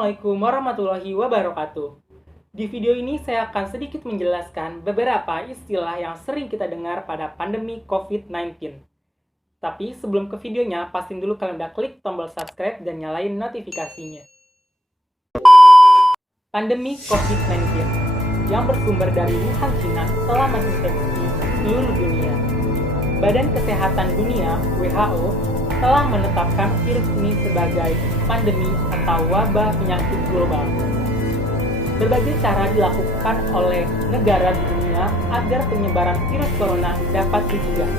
Assalamualaikum warahmatullahi wabarakatuh. Di video ini saya akan sedikit menjelaskan beberapa istilah yang sering kita dengar pada pandemi COVID-19. Tapi sebelum ke videonya, pastiin dulu kalian udah klik tombol subscribe dan nyalain notifikasinya. Pandemi COVID-19 yang bersumber dari Wuhan, China telah menginfeksi seluruh dunia. Badan Kesehatan Dunia (WHO) telah menetapkan virus ini sebagai pandemi atau wabah penyakit global. Berbagai cara dilakukan oleh negara di dunia agar penyebaran virus corona dapat dicegah.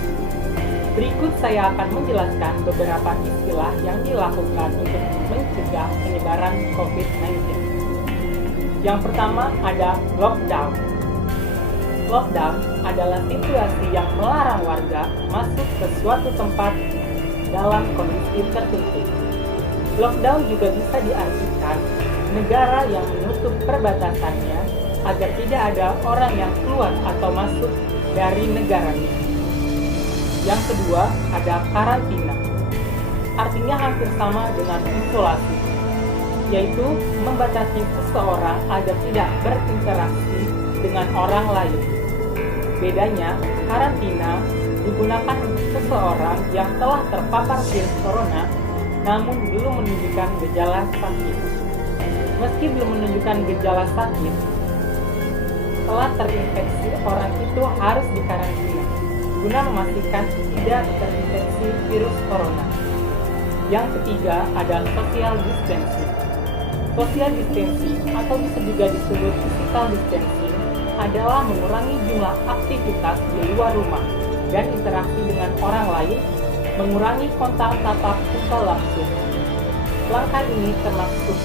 Berikut saya akan menjelaskan beberapa istilah yang dilakukan untuk mencegah penyebaran COVID-19. Yang pertama ada lockdown. Lockdown adalah situasi yang melarang warga masuk ke suatu tempat dalam kondisi tertentu. Lockdown juga bisa diartikan negara yang menutup perbatasannya agar tidak ada orang yang keluar atau masuk dari negaranya. Yang kedua ada karantina. Artinya hampir sama dengan isolasi, yaitu membatasi seseorang agar tidak berinteraksi dengan orang lain. Bedanya, karantina digunakan untuk seseorang yang telah terpapar virus corona namun belum menunjukkan gejala sakit. Meski belum menunjukkan gejala sakit, setelah terinfeksi orang itu harus dikarantina guna memastikan tidak terinfeksi virus corona. Yang ketiga ada social distancing. Social distancing atau bisa juga disebut physical distancing adalah mengurangi jumlah aktivitas di luar rumah dan interaksi dengan orang lain, mengurangi kontak tatap muka langsung. Langkah ini termasuk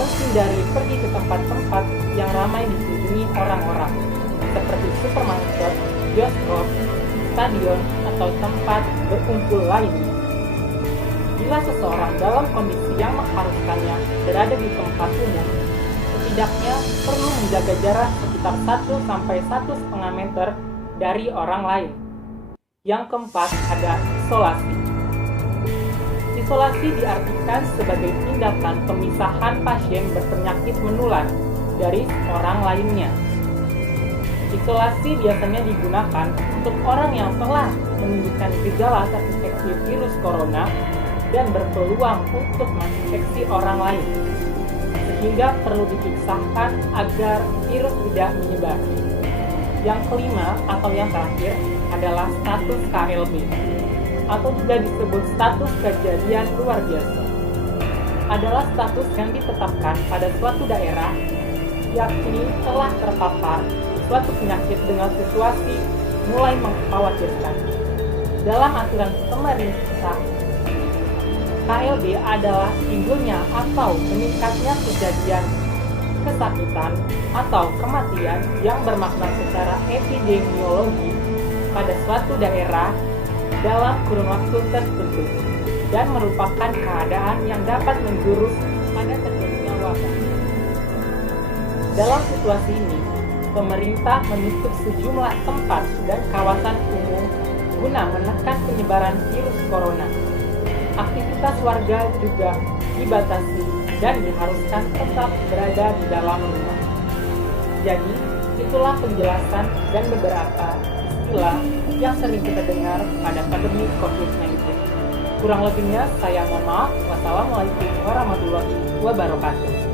menghindari pergi ke tempat-tempat yang ramai dikunjungi orang-orang, seperti supermarket, bioskop, stadion, atau tempat berkumpul lainnya. Bila seseorang dalam kondisi yang mengharuskannya berada di tempat umum, setidaknya perlu menjaga jarak sekitar 1-1,5 meter dari orang lain. Yang keempat ada isolasi. Isolasi diartikan sebagai tindakan pemisahan pasien berpenyakit menular dari orang lainnya. Isolasi biasanya digunakan untuk orang yang telah menunjukkan gejala terinfeksi virus corona dan berpeluang untuk menginfeksi orang lain, sehingga perlu dipisahkan agar virus tidak menyebar. Yang kelima atau yang terakhir adalah status KLB atau juga disebut status kejadian luar biasa. Adalah status yang ditetapkan pada suatu daerah yakni telah terpapar suatu penyakit dengan situasi mulai mengkhawatirkan. Dalam aturan pemerintah, KLB adalah timbulnya atau meningkatnya kejadian kesakitan atau kematian yang bermakna secara epidemiologi pada suatu daerah dalam kurun waktu tertentu dan merupakan keadaan yang dapat menjurus pada terjadinya wabah. Dalam situasi ini, pemerintah menutup sejumlah tempat dan kawasan umum guna menekan penyebaran virus corona. Aktivitas warga juga dibatasi dan diharuskan tetap berada di dalam rumah. Jadi, itulah penjelasan dan beberapa istilah yang sering kita dengar pada pandemi COVID-19. Kurang lebihnya saya mohon maaf. Wassalamualaikum warahmatullahi wabarakatuh.